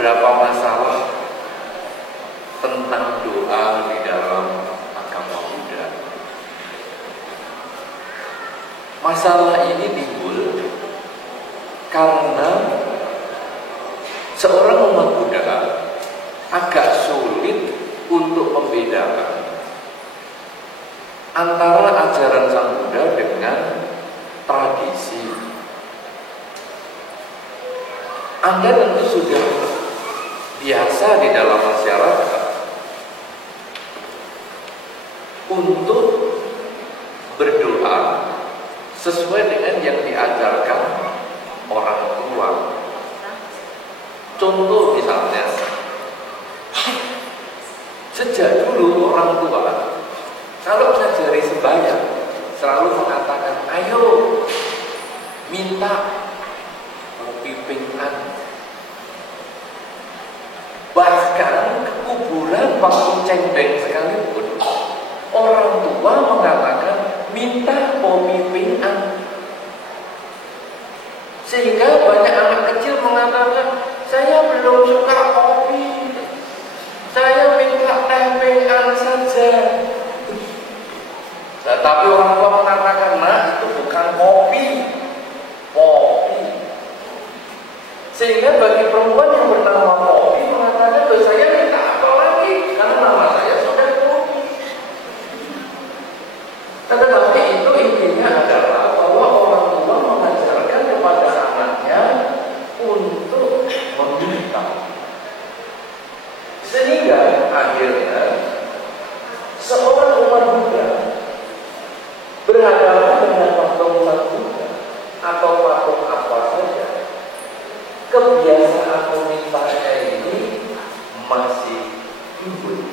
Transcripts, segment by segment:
beberapa masalah tentang doa di dalam agama Buddha. Masalah ini timbul karena seorang umat Buddha agak sulit untuk membedakan antara ajaran Sang Buddha dengan tradisi. Anda tentu sudah biasa di dalam masyarakat untuk berdoa sesuai dengan yang diajarkan orang tua. Contoh misalnya, sejak dulu orang tua kalau mengajari sembahyang selalu mengatakan, ayo minta kopi pinggan. Bahkan ke kuburan waktu cendeng sekalipun orang tua mengatakan minta kopi pinggan. Sehingga banyak anak kecil mengatakan, saya belum suka kopi, saya minta teh pinggan saja. Tetapi orang tua mengatakan, nah itu bukan kopi, kopi. Sehingga bagi perempuan yang bernama kopi mengatakan, saya minta apa lagi? Karena nama saya sudah kopi. Tetapi itu intinya adalah bahwa orang tua mengajarkan kepada anaknya untuk meminta. Sehingga akhirnya seorang umat Buddha berhadapan dengan patung Sang Buddha atau patung apa saja, kebiasaan memintanya ini masih timbul.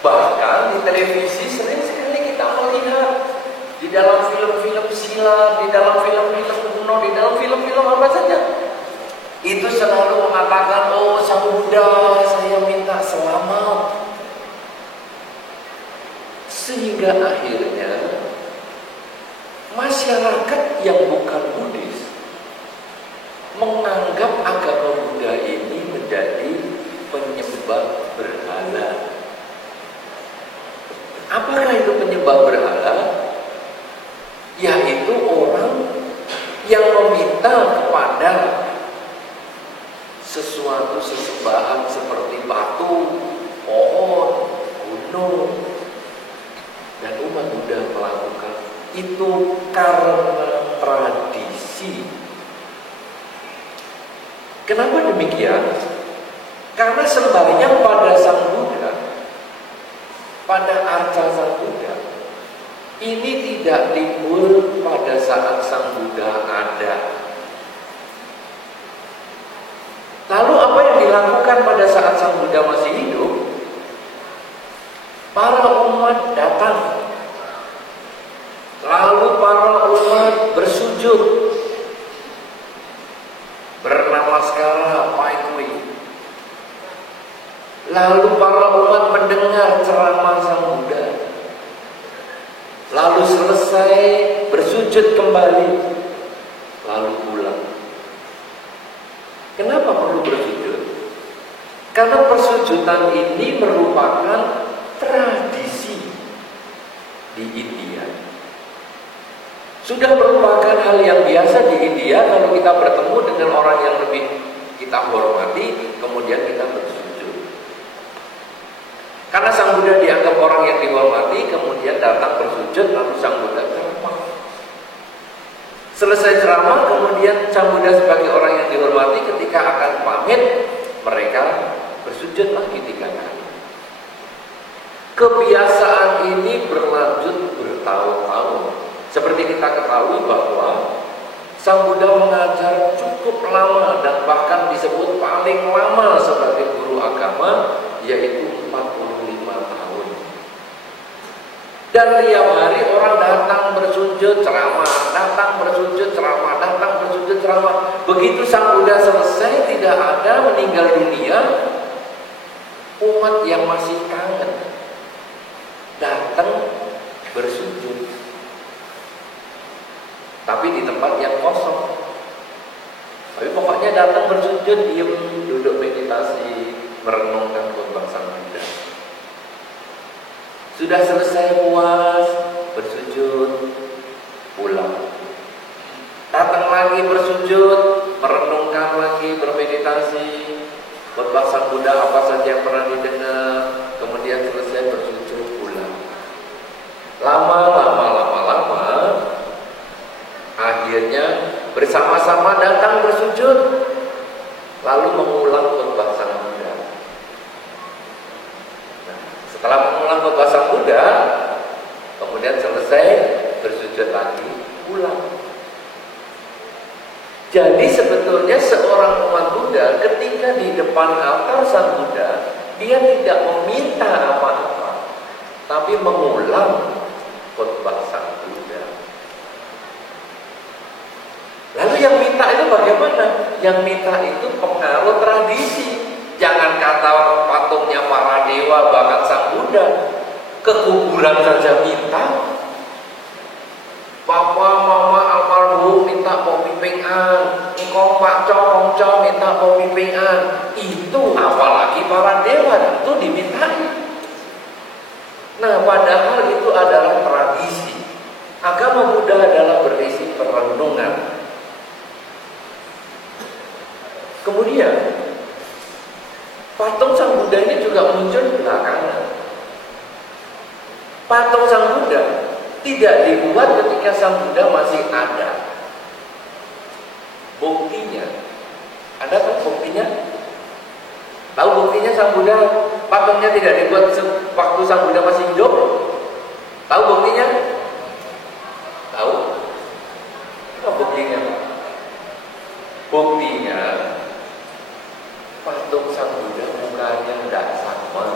Bahkan di televisi sering sekali kita melihat di dalam film-film silat, di dalam film-film kuno, di dalam film-film apa saja, itu selalu mengatakan, oh Sang Buddha, saya minta selamat. Sehingga akhirnya masyarakat yang bukan Buddhis menganggap agama Buddha ini menjadi penyembah berhala. Apakah itu penyembah berhala? Yaitu orang yang meminta kepada sesuatu sesembahan seperti batu, pohon, gunung. Dan umat Buddha melakukan itu karena tradisi. Kenapa demikian? Karena sembahyang pada Sang Buddha, pada arca Sang Buddha, ini tidak timbul pada saat Sang Buddha ada. Lalu apa yang dilakukan pada saat Sang Buddha masih hidup? Para umat datang, lalu para umat bersujud, bernamaskara paikui. Lalu para umat mendengar ceramah Sang Buddha, lalu selesai bersujud kembali, lalu pulang. Kenapa perlu bersujud? Karena persujudan ini merupakan tradisi di India. Sudah merupakan hal yang biasa di India kalau kita bertemu dengan orang yang lebih kita hormati, kemudian kita bersujud. Karena Sang Buddha dianggap orang yang dihormati, kemudian datang bersujud, lalu Sang Buddha ceramah. Selesai ceramah, kemudian Sang Buddha sebagai orang yang dihormati ketika akan pamit, mereka bersujud lagi 3 kali. Kebiasaan ini berlanjut bertahun-tahun. Seperti kita ketahui bahwa Sang Buddha mengajar cukup lama dan bahkan disebut paling lama sebagai guru agama, yaitu 45 tahun. Dan tiap hari orang datang bersujud ceramah, datang bersujud ceramah, datang bersujud ceramah. Begitu Sang Buddha selesai, tidak ada meninggal dunia, umat yang masih kangen datang bersujud, tapi di tempat yang kosong. Tapi pokoknya saya datang bersujud, diam, duduk meditasi, merenungkan khotbah Sang Buddha. Sudah selesai puas, bersujud, pulang. Datang lagi bersujud, merenungkan lagi, bermeditasi, khotbah Sang Buddha apa saja yang pernah didengar, kemudian selesai bersujud, pulang. Lama, akhirnya bersama-sama datang bersujud, lalu mengulang khotbah Sang Buddha. Nah, setelah mengulang khotbah Sang Buddha, kemudian selesai bersujud lagi, pulang. Jadi sebetulnya seorang umat Buddha ketika di depan altar Sang Buddha, dia tidak meminta apa-apa, tapi mengulang khotbah Sang Buddha. Lalu yang minta itu bagaimana? Yang minta itu pengaruh tradisi. Jangan kata patungnya para dewa, bahkan Sang Buddha, ke kuburan saja minta. Papa, mama almarhum minta mau pipingan, engkau Pak Cong minta mau pipingan. Itu apalagi para dewa itu dimintai. Nah, padahal itu adalah tradisi. Agama Buddha adalah berisi perenungan. Kemudian patung Sang Buddha ini juga muncul belakangan. Patung Sang Buddha tidak dibuat ketika Sang Buddha masih ada. Buktinya, ada kan buktinya? Tahu buktinya Sang Buddha patungnya tidak dibuat waktu Sang Buddha masih hidup? Tahu buktinya? Tahu? Apa buktinya? Buktinya patung Sang Buddha mukanya tidak sama.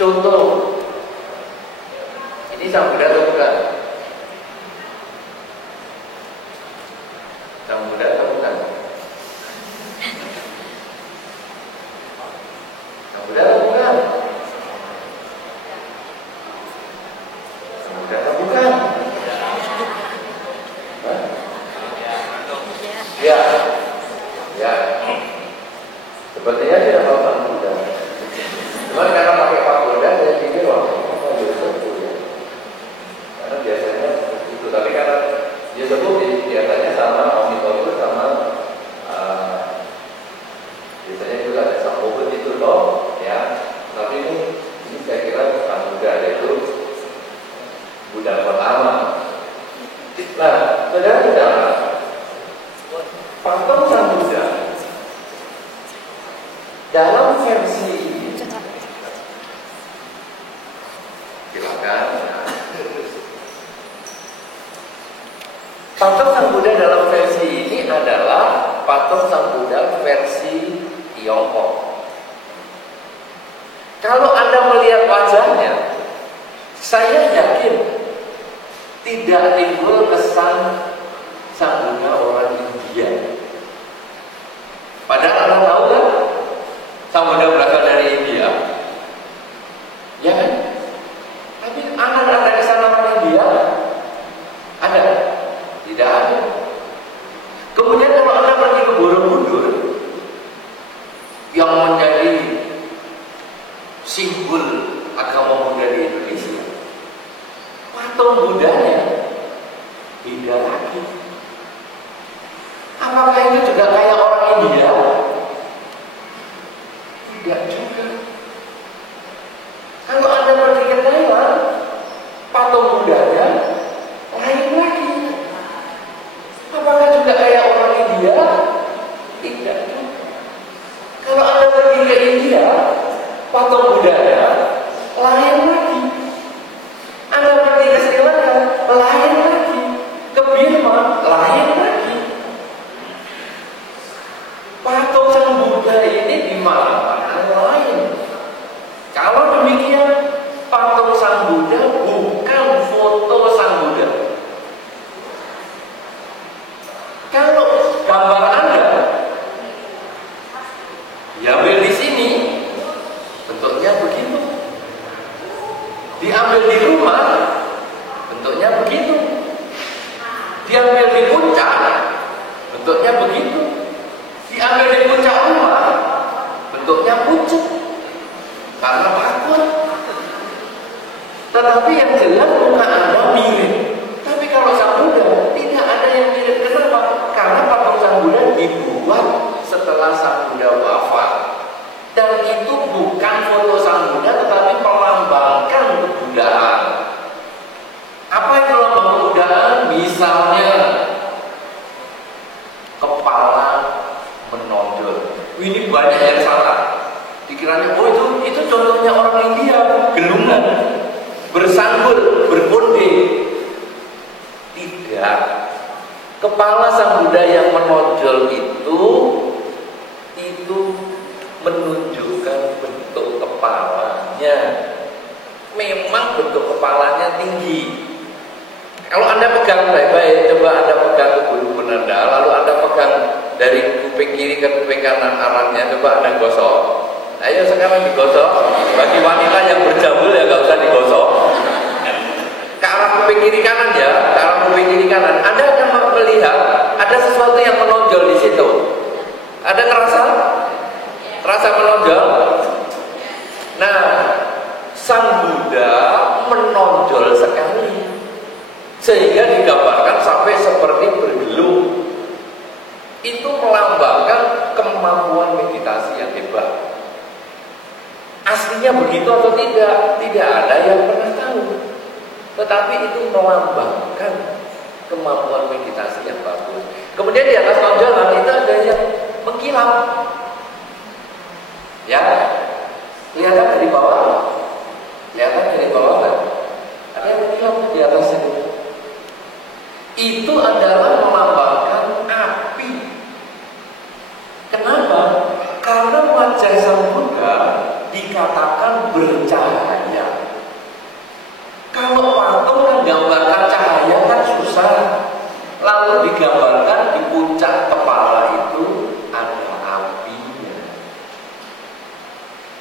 Contoh, ini Sang Buddha atau bukan? Sang Buddha atau bukan? Sang Buddha atau bukan? Sang Buddha atau bukan? Hah? Ya, ya. Sepertinya tidak tahu Sang Buddha. Cuma karena pakai pagoda, saya pikir wah, apa Yosef ya? Karena biasanya itu, tapi karena Yosef biasanya sama Omnibus sama biasanya juga ada Sang Buddha itu loh, ya. Tapi ini saya kira Sang Buddha yaitu Buddha pertama. Nah, saudara-saudara, patung Sang Buddha dalam versi ini, silakan. Patung Sang Buddha dalam versi ini adalah patung Sang Buddha versi Tiongkok. Kalau Anda melihat wajahnya, saya yakin tidak timbul kesan Sang Buddha orang India. Padahal Anda tahu kan, Sang Buddha berasal dari India, ya kan? Tapi ada kesan orang India? Ada? Tidak ada. Kemudian kalau Anda pergi ke Borobudur, yang menjadi simbol agama Buddha di Indonesia, patung Buddhanya beda lagi. Apakah itu juga kayak orang India? Tidak juga. Kalau Anda pergi ke Thailand, patung Buddhanya lain lagi. Apakah juga kayak orang India? Tidak juga. Kalau Anda pergi ke India, patung Buddhanya lain lagi. Anda pergi ke Sri Lanka, lain lagi. Ke Burma, lain lagi. Patung Sang Buddha ini di mana lain. Kalau demikian, patung Sang Buddha bukan foto Sang Buddha. Kalau gambar Anda diambil di sini, bentuknya begitu. Diambil di rumah, bentuknya begitu. Diambil di puncak, bentuknya begitu. Diambil di puncak rumah, bentuknya pucuk karena takut. Tetapi yang jelas muka Anda mirip. Tapi kalau Sang Buddha tidak ada yang mirip. Kenapa? Karena patung Sang Buddha dibuat setelah Sang Buddha wafat. Dan itu bukan foto Sang Buddha, tetapi melambangkan kebudayaan. Apa itu lambang kebudayaan? Misalnya kepala menonjol. Ini banyak yang salah. Pikirannya, oh itu contohnya orang India, gelungan, bersanggul, berkonde. Tidak. Kepala Sang Buddha yang menonjol itu menunjukkan bentuk kepalanya. Memang bentuk kepalanya tinggi. Kalau Anda pegang baik-baik, coba Anda pegang ke bulu Anda, lalu Anda pegang dari kuping kiri ke kuping kanan arahnya, coba Anda gosok. Ayo sekarang digosok. Bagi wanita yang berjambul ya nggak usah digosok. Ke arah kuping kiri kanan ya, ke arah kuping kiri kanan. Anda akan melihat ada sesuatu yang menonjol di situ. Ada terasa menonjol. Nah, Sang Buddha menonjol sekali. Sehingga digambarkan sampai seperti bergelung. Itu melambangkan kemampuan meditasi yang hebat. Aslinya begitu atau tidak? Tidak ada yang pernah tahu. Tetapi itu melambangkan kemampuan meditasi yang bagus. Kemudian di atas tonjolan itu ada yang mengkilap. Ya, kelihatan dari bawah. Kelihatan dari bawah kan? Ada yang mengkilap di atas itu. Itu adalah melambangkan api. Kenapa? Karena wajah Sang Buddha dikatakan bercahaya. Kalau patung kan gambarkan cahaya kan susah. Lalu digambarkan di puncak kepala itu ada apinya.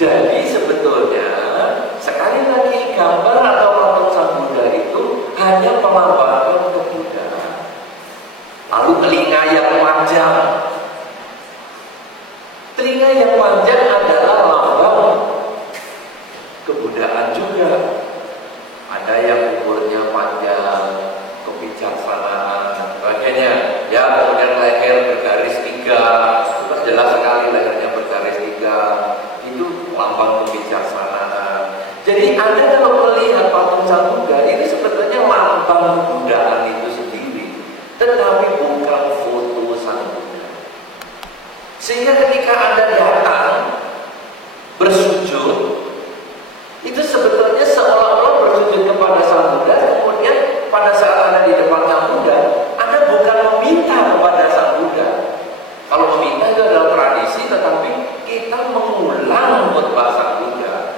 Jadi sebetulnya sekali lagi gambar atau patung Sang Buddha itu hanya melambangkan kebudayaan. Lalu telinga yang panjang. Telinga yang panjang adalah lambang kebudayaan juga. Ada yang umurnya panjang, kebijaksanaan, sebagainya. Ya, kemudian leher bergaris 3, itu jelas sekali lehernya bergaris 3. Itu lambang kebijaksanaan. Jadi Anda kalau melihat patung Sang Buddha ini sebetulnya lambang kebudayaan itu sendiri, tetapi bukan foto Sang Buddha. Sehingga ketika Anda datang bersujud, itu sebetulnya seolah-olah bersujud kepada Sang Buddha. Kemudian pada saat Anda di depan Sang Buddha, Anda bukan meminta kepada Sang Buddha. Kalau meminta itu adalah tradisi, tetapi kita mengulang khotbah Sang Buddha.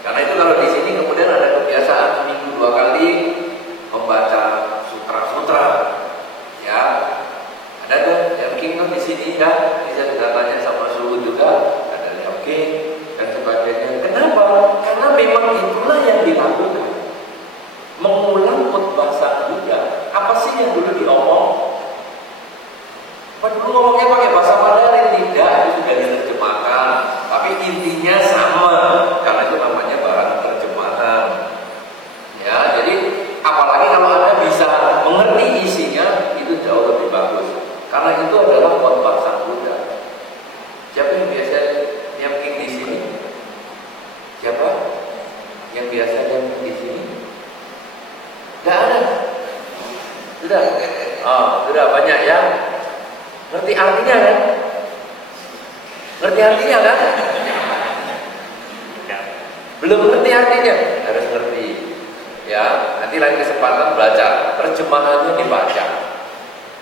Karena itu kalau di sini kemudian ada kebiasaan seminggu 2 kali membaca sutra-sutra. Ya, ada tuh yang King di sini ya, bisa tanya sama suhu juga, ada yang King dan sebagainya. Kenapa? Karena memang itulah yang dilakukan. Mengulang khotbah Sang Buddha. Apa sih yang dulu diomong? Apa dulu ngomongnya pakai bahasa Mandarin? Tidak, itu sudah diterjemahkan. Tapi intinya sama, karena itu namanya barang terjemahan. Ya, jadi apalagi kalau Anda bisa mengerti isinya, itu jauh lebih bagus. Karena itu adalah khotbah Sang Buddha. Siapa yang biasa nyamking di sini? Siapa yang biasa nyamking di sini? Gak ada. Sudah. Oh, sudah banyak ya. Ngerti artinya kan? Ngerti artinya kan? Belum ngerti artinya, harus ngerti. Ya, nanti lain kesempatan baca, terjemahannya dibaca.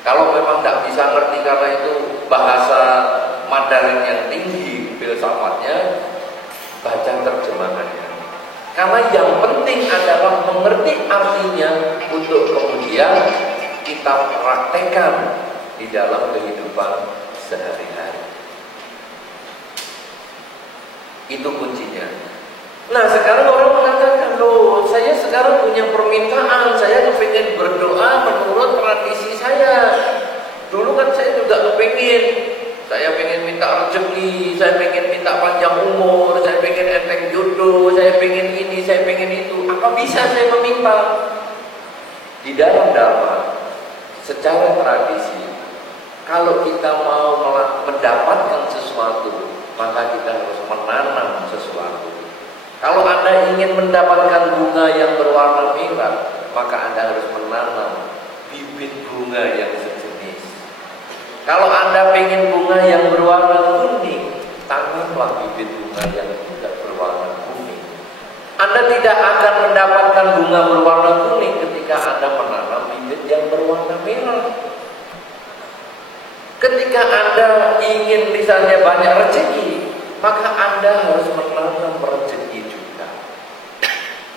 Kalau memang tidak bisa ngerti karena itu bahasa Mandarin yang tinggi filsafatnya, baca terjemahannya. Karena yang penting adalah mengerti artinya untuk kemudian kita praktekkan di dalam kehidupan sehari-hari. Itu kuncinya. Nah, sekarang orang mengatakan, loh, saya sekarang punya permintaan, saya ingin berdoa menurut tradisi saya. Dulu kan saya juga kepingin, saya pengen minta rezeki, saya pengen minta panjang umur, saya pengen enteng jodoh, saya pengen ini, saya pengen itu. Apa bisa saya meminta? Di dalam Dharma, secara tradisi, kalau kita mau mendapatkan sesuatu, maka kita harus menanam sesuatu. Kalau Anda ingin mendapatkan bunga yang berwarna merah, maka Anda harus menanam bibit bunga yang sejenis. Kalau Anda ingin bunga yang berwarna kuning, tanamlah bibit bunga yang tidak berwarna kuning. Anda tidak akan mendapatkan bunga berwarna kuning ketika Anda menanam bibit yang berwarna merah. Ketika Anda ingin misalnya banyak rezeki, maka Anda harus menanam rezeki juga.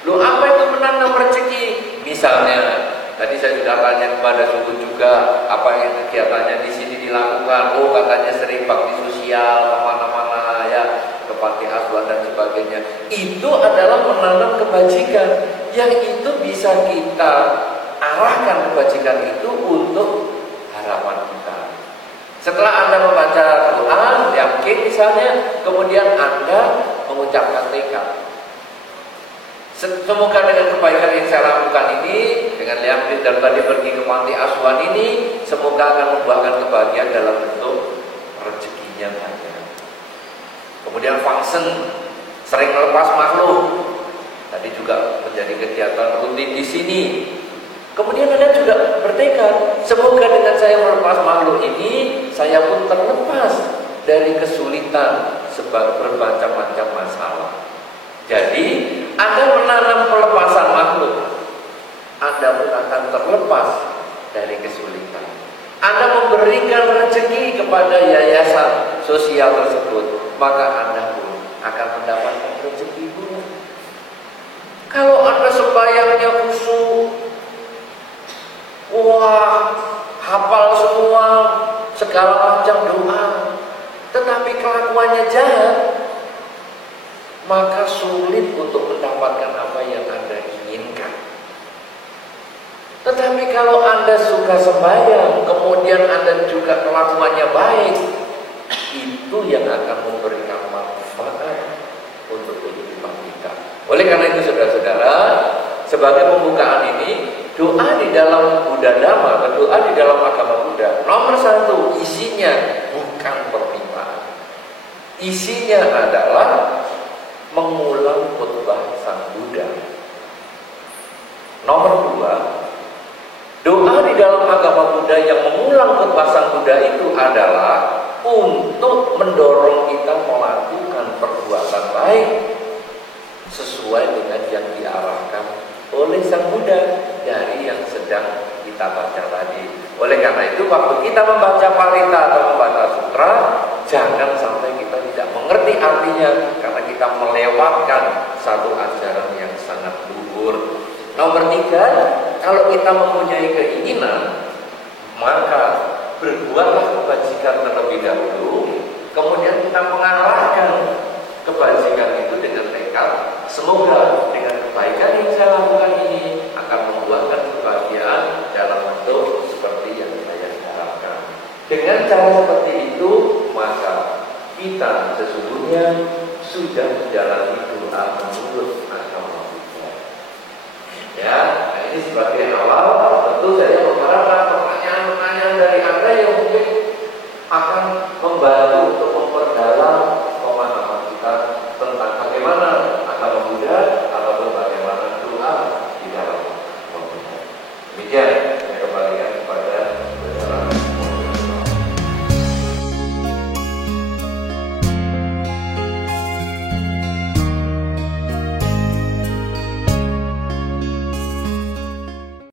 Loh, apa itu menanam rezeki? Misalnya, tadi saya sudah tanya kepada suku juga, apa yang kegiatannya di sini dilakukan. Oh, katanya sering bakti sosial kemana-mana ya, ke panti asuhan dan sebagainya. Itu adalah menanam kebajikan, yang itu bisa kita arahkan kebajikan itu untuk harapan kita. Setelah Anda membaca doa, yakin misalnya, kemudian Anda mengucapkan tekad. Semoga dengan kebaikan yang saya lakukan ini, dengan yakin dan tadi pergi ke panti asuhan ini, semoga akan membuahkan kebahagiaan dalam bentuk rezekinya banyak. Kemudian function, sering melepas makhluk. Tadi juga menjadi kegiatan rutin di sini. Kemudian Anda juga bertekad, semoga dengan saya melepas makhluk ini, saya pun terlepas dari kesulitan sebab bermacam-macam masalah. Jadi, Anda menanam pelepasan makhluk, Anda pun akan terlepas dari kesulitan. Anda memberikan rezeki kepada yayasan sosial tersebut, maka Anda pun akan mendapatkan rezeki pun. Kalau Anda sembahyangnya khusyuk, wah, hafal semua segala macam doa, tetapi kelakuannya jahat, maka sulit untuk mendapatkan apa yang Anda inginkan. Tetapi kalau Anda suka sembahyang, kemudian Anda juga kelakuannya baik, itu yang akan memberikan manfaat untuk kehidupan kita. Oleh karena itu, saudara-saudara, sebagai pembukaan ini, doa di dalam Buddha Dhamma, doa di dalam agama Buddha, nomor satu, isinya bukan permintaan. Isinya adalah mengulang khutbah Sang Buddha. Nomor dua, doa di dalam agama Buddha yang mengulang khutbah Sang Buddha itu adalah untuk mendorong kita melakukan perbuatan baik sesuai dengan yang diarahkan oleh Sang Buddha dari yang sedang kita baca tadi. Oleh karena itu, waktu kita membaca Parita atau membaca sutra, jangan sampai kita tidak mengerti artinya karena kita melewatkan satu ajaran yang sangat luhur. Nomor tiga, kalau kita mempunyai keinginan, maka berbuatlah kebajikan terlebih dahulu, kemudian kita mengarahkan kebajikan itu dengan tekad, semoga dengan kebaikan yang saya lakukan ini akan membuahkan kebahagiaan dalam bentuk seperti yang saya harapkan. Dengan cara seperti itu, maka kita sesungguhnya sudah menjalani doa menurut agama Buddha. Ya, nah ini sebagai awal